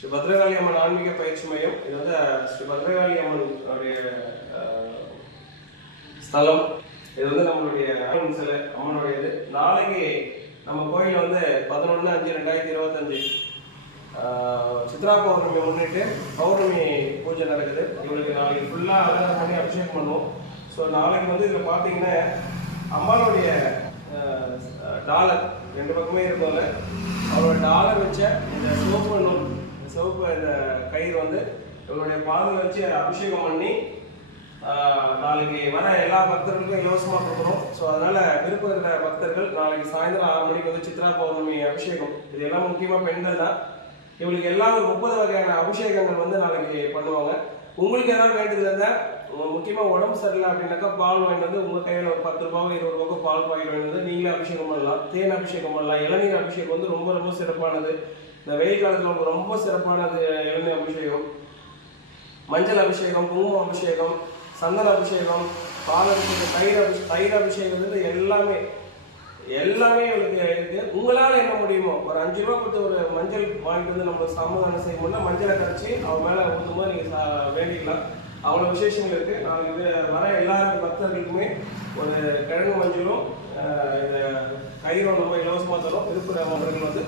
ஸ்ரீ பத்ரகாளி அம்மன் ஆன்மீக பயிற்சி மையம். இது வந்து ஸ்ரீ பத்ரகாளி அம்மன் ஸ்தலம். இது வந்து நம்மளுடைய சில அம்மனுடையது. நாளைக்கு நம்ம கோயிலில் வந்து 11/5/2025 சித்ரா பௌர்ணமி முன்னிட்டு பௌர்ணமி பூஜை நடக்குது. இவங்களுக்கு நாளைக்கு ஃபுல்லாக அலங்காரம் பண்ணி அபிஷேகம் பண்ணுவோம். ஸோ நாளைக்கு வந்து இதில் பார்த்தீங்கன்னா அம்மாளுடைய டாலர் ரெண்டு பக்கமே இருந்தோம்ல, அவரோட டாலர் வச்ச இந்த சிவப்பு நூல், சிவப்பு இந்த கயிறு வந்து இவருடைய பாதம் வச்சு அபிஷேகம் பண்ணி நாளைக்கு வர எல்லா பக்தர்களுக்கும் இலவசமாக கொடுக்குறோம். ஸோ அதனால விருப்பம் இருக்கிற பக்தர்கள் நாளைக்கு சாயந்தரம் 6 மணிக்கு வந்து சித்ரா பௌர்ணமி அபிஷேகம். இது எல்லாம் முக்கியமாக பெண்கள் தான். இவங்களுக்கு எல்லாம் 30 வகையான அபிஷேகங்கள் வந்து நாளைக்கு பண்ணுவாங்க. உங்களுக்கு ஏதாவது வேண்டியது இருந்தால், முக்கியமாக உடம்பு சரியில்லை அப்படின்னாக்கா பால் வாங்கிட்டு வந்து உங்கள் கையில் ஒரு 10 ரூபாவோ 20 ரூபாய்க்கோ பால் பாக்கெட் வாங்கிட்டு வந்து நீங்களே அபிஷேகம் பண்ணலாம். தேன் அபிஷேகம் பண்ணலாம். இளநீர் அபிஷேகம் வந்து ரொம்ப ரொம்ப சிறப்பானது. இந்த வெயில் காலத்தில் ரொம்ப சிறப்பானது இளநீர் அபிஷேகம். மஞ்சள் அபிஷேகம், குங்குமம் அபிஷேகம், சந்தன அபிஷேகம், பால் அபிஷேகம், தயிர் அபிஷேகம் வந்து எல்லாமே உங்களுக்கு இருக்கு. உங்களால் என்ன முடியுமோ ஒரு 5 ரூபா கொடுத்து ஒரு மஞ்சள் வாங்கிட்டு வந்து நம்ம சமாதானம் செய்யணும்னா மஞ்சளை கரைச்சி அவன் மேலே ஊற்றும்போது நீங்கள் வேண்டிக்கலாம். அவ்வளோ விசேஷங்கள் இருக்குது. நாளைக்கு வர எல்லா பக்தர்களுக்குமே ஒரு கிழங்கு மஞ்சளும் இந்த கயிறும் நம்ம இலவசமாக தரோம். விருப்பம் அவர்கள் வந்து